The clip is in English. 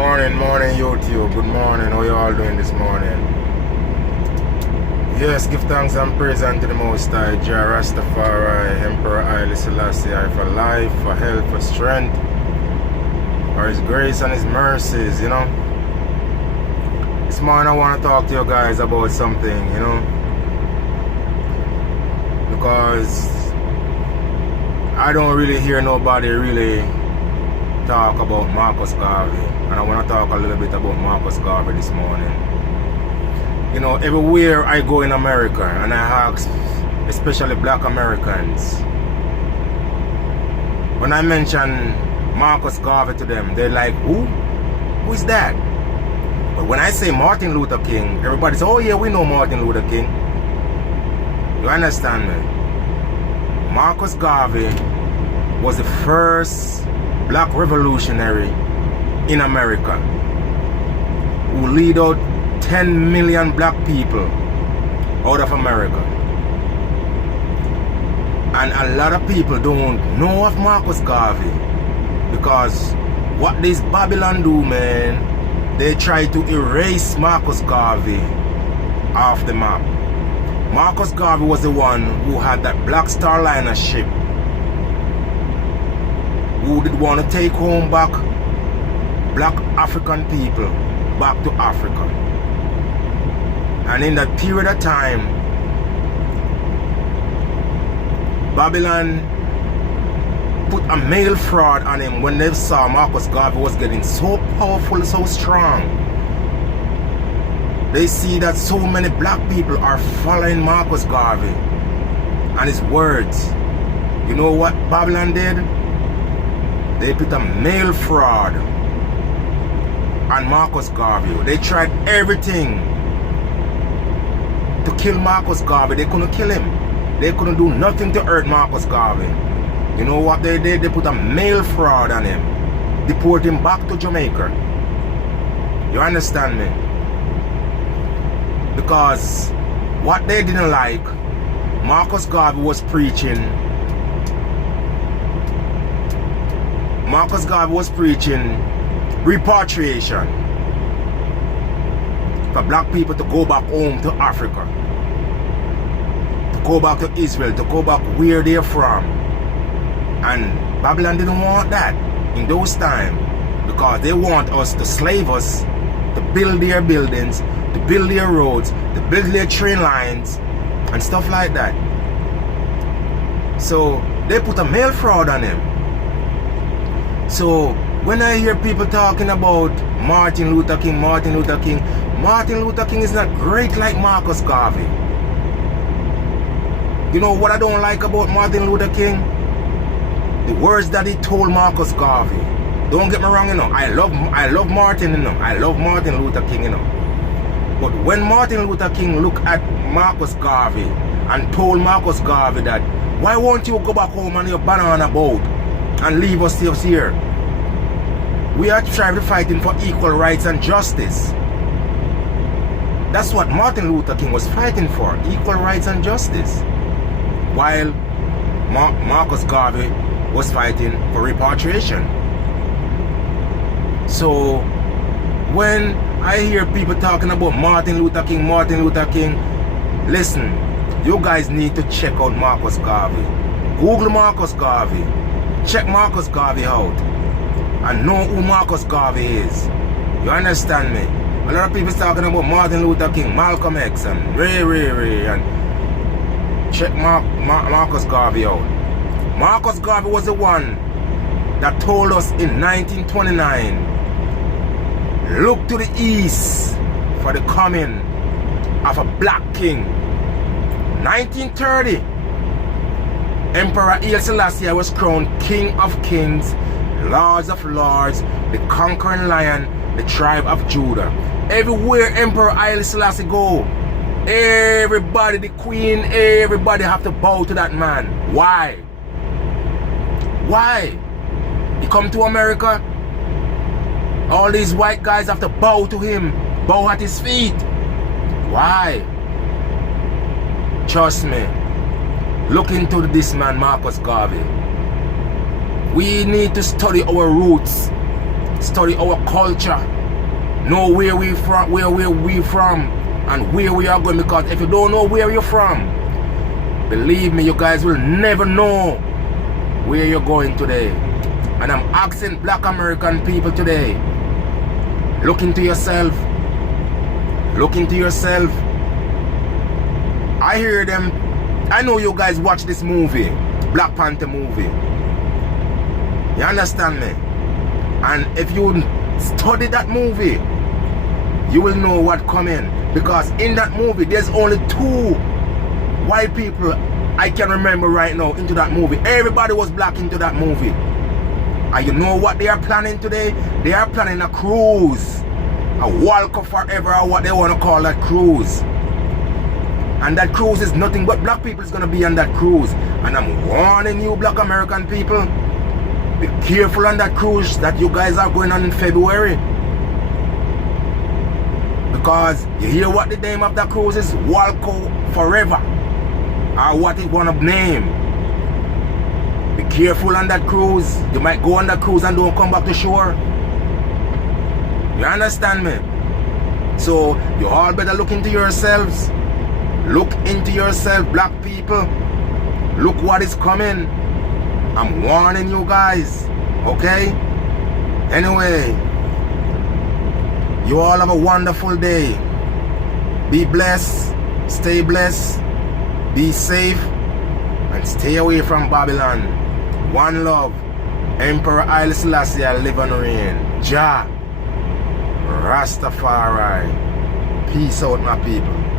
Morning, YouTube. Good morning. How you all doing this morning? Yes, give thanks and praise unto the Most High, Jah Rastafari, Emperor Haile Selassie, for life, for health, for strength, for His grace and His mercies, This morning I want to talk to you guys about something, because I don't really hear nobody really talk about Marcus Garvey, and I want to talk a little bit about Marcus Garvey this morning. Everywhere I go in America, and I ask especially black Americans, when I mention Marcus Garvey to them, they're like, who is that? But when I say Martin Luther King, everybody says, oh yeah, we know Martin Luther King. You understand me? Marcus Garvey was the first black revolutionary in America who lead out 10 million black people out of America. And a lot of people don't know of Marcus Garvey because what this Babylon do, man, they try to erase Marcus Garvey off the map. Marcus Garvey was the one who had that Black Star Liner ship, who did want to take home back black African people back to Africa. And in that period of time, Babylon put a mail fraud on him when they saw Marcus Garvey was getting so powerful, so strong. They see that so many black people are following Marcus Garvey and his words. You know what Babylon did? They put a mail fraud on Marcus Garvey. They tried everything to kill Marcus Garvey. They couldn't kill him. They couldn't do nothing to hurt Marcus Garvey. You know what they did? They put a mail fraud on him. Deport him back to Jamaica. You understand me? Because what they didn't like, Marcus Garvey was preaching. Marcus Garvey was preaching repatriation for black people to go back home to Africa, to go back to Israel, to go back where they're from. And Babylon didn't want that in those times because they want us to slave us, to build their buildings, to build their roads, to build their train lines and stuff like that. So they put a mail fraud on him. So when I hear people talking about Martin Luther King is not great like Marcus Garvey. You know what I don't like about Martin Luther King? The words that he told Marcus Garvey. Don't get me wrong, I love Martin, I love Martin Luther King, But when Martin Luther King looked at Marcus Garvey and told Marcus Garvey that, why won't you go back home on your banana boat and leave us here? We are trying to fighting for equal rights and justice. That's what Martin Luther King was fighting for, equal rights and justice. While Marcus Garvey was fighting for repatriation. So when I hear people talking about Martin Luther King, listen, you guys need to check out Marcus Garvey. Google Marcus Garvey. Check Marcus Garvey out and know who Marcus Garvey is. You understand me? A lot of people talking about Martin Luther King, Malcolm X and Ray and check Marcus Garvey out. Marcus Garvey was the one that told us in 1929, look to the east for the coming of a black king. 1930, Emperor Haile Selassie was crowned King of Kings, Lords of Lords, the conquering lion, the tribe of Judah. Everywhere Emperor Haile Selassie go, everybody, the queen, everybody have to bow to that man. Why? Why? He come to America, all these white guys have to bow to him, bow at his feet. Why? Trust me. Look into this man, Marcus Garvey. We need to study our roots Study our culture. Know where we from, and where we are going. Because if you don't know where you're from, believe me, you guys will never know where you're going today. And I'm asking black American people today, look into yourself. Look into yourself. I hear them. I know you guys watch this movie, Black Panther movie. You understand me? And if you study that movie, you will know what coming. Because in that movie, there's only 2 white people I can remember right now into that movie. Everybody was black into that movie. And you know what they are planning today? They are planning a cruise. A walk forever, or what they want to call that cruise. And that cruise is nothing but black people is going to be on that cruise. And I'm warning you, black American people, be careful on that cruise that you guys are going on in February. Because you hear what the name of that cruise is? Walko Forever. Or what it want to name. Be careful on that cruise. You might go on that cruise and don't come back to shore. You understand me? So you all better look into yourselves. Look into yourself, black people. Look what is coming. I'm warning you guys. Okay? Anyway, you all have a wonderful day. Be blessed. Stay blessed. Be safe. And stay away from Babylon. One love. Emperor Haile Selassie live and reign. Jah Rastafari. Peace out, my people.